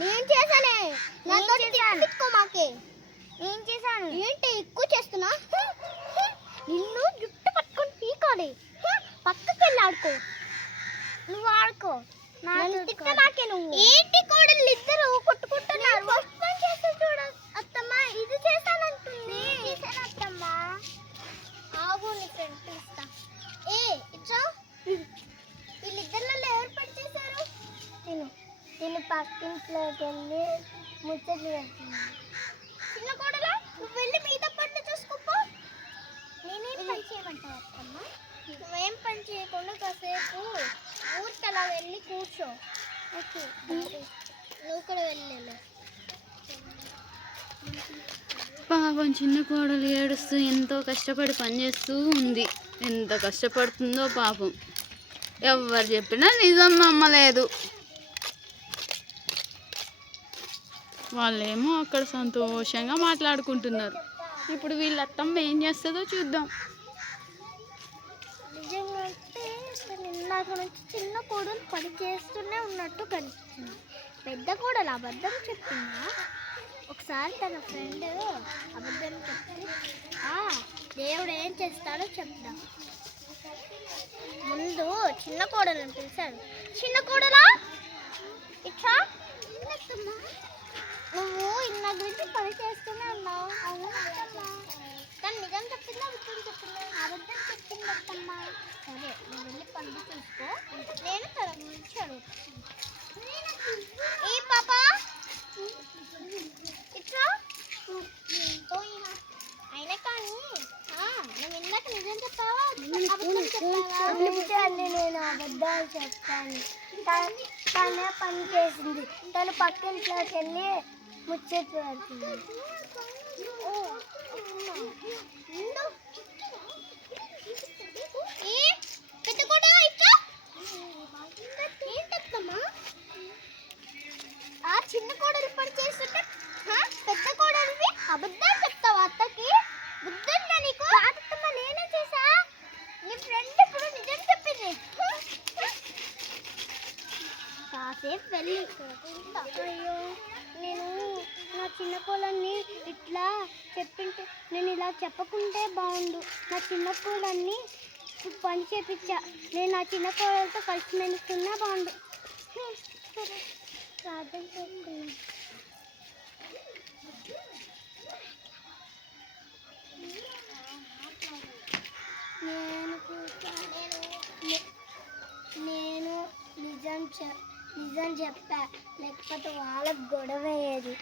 నేను చేశానే. నాతో తిట్టుకో మాకే. ఏం చేశాను? ఏంటి ఎక్కువ చేస్తున్నా? నిన్ను జుట్టు పట్టుకొని పీకాలి. పక్కకి వెళ్ళి ఆడుకో. నువ్వు ఆడుకో. నాకే నువ్వు. ఏంటి కోడలు ఇద్దరు కొట్టుకుంటున్నారు? ఫస్ట్ పని చేస్తా చూడ అత్తమ్మ. ఇది చేశానంటుంది. చేశాను ఆగు, నీ ఫ్రెండ్ పిలుస్తా. ఇట్లా వీళ్ళిద్దరిలో ఎవరు పని చేశారు? నేను పక్కింట్లోకి వెళ్ళి ముచ్చట్లు పెడుతున్నాను. చిన్న కోడలా, నువ్వు వెళ్ళి మిగతా పనులు చూసుకోపో. నేనేం పని చేయమంటావు అత్తమ్మ? నువ్వేం పని చేయకుండా కాసేపు ఊరికి అలా వెళ్ళి కూర్చో. ఓకే, నువ్వు కూడా వెళ్ళలేదు. పాపం చిన్న కోడలు ఏడుస్తూ ఎంతో కష్టపడి పనిచేస్తూ ఉంది. ఎంత కష్టపడుతుందో పాపం. ఎవరు చెప్పినా నిజం నమ్మలేదు. వాళ్ళేమో అక్కడ సంతోషంగా మాట్లాడుకుంటున్నారు. ఇప్పుడు వీళ్ళ అత్తమ్మ ఏం చేస్తుందో చూద్దాం. నిజంగా అయితే ఇందాక నుంచి చిన్న కోడలు పని చేస్తూనే ఉన్నట్టు కనిపిస్తుంది. పెద్ద కోడలు అబద్ధం చెప్పిందా? ఒకసారి తన ఫ్రెండ్ అబద్ధం చెప్తే దేవుడు ఏం చేస్తాడో చెప్దాం. ముందు చిన్న కోడలను పిలిచాడు. చిన్న కోడలా, ఇట్లా నువ్వు ఇందాక నుంచి పని చేస్తూనే ఉన్నావు. కానీ నిజం చెప్పిందా అబద్ధం చెప్పిందా? అబద్ధం చెప్పింది అత్తమ్మ. సరే, నువ్వు వెళ్ళి పనులు చూసుకో. నేను తన గురించి అడుగుతాను. ఏ పాప ఇట్లా అయినా కానీ నువ్వు ఇందాక నిజం చెప్పావా అబద్ధం చెప్పావా? నేను అబద్ధాలు చెప్తాను. తనే పని చేసింది. తను పక్కింట్లోకి వెళ్ళి ముచ్చట్లు పెడుతుంది. చిన్న కోడలు పని చేస్తుంటే పెద్ద కోడలివి అబద్ధాలు చెప్తావా? అత్తకి బుద్ధుందా నీకు? అత్తమ్మ, నేనే చేసా. నీ ఫ్రెండ్ ఇప్పుడు నిజం చెప్పింది. కాసేపు వెళ్ళి అయ్యో, నేను నా చిన్న కోళ్ళని ఇట్లా చెప్పింటే, నేను ఇలా చెప్పకుంటే బాగుండు. నా చిన్న కోళ్ళని పని చేపించా. నేను నా చిన్న కోళ్ళతో కలిసి మెలుస్తున్నా బాగుండు. సరే, ప్రార్థన చేసుకున్నాను. నేను నిజం చెప్పా, లేకపోతే వాళ్ళకు గొడవ అయ్యేది.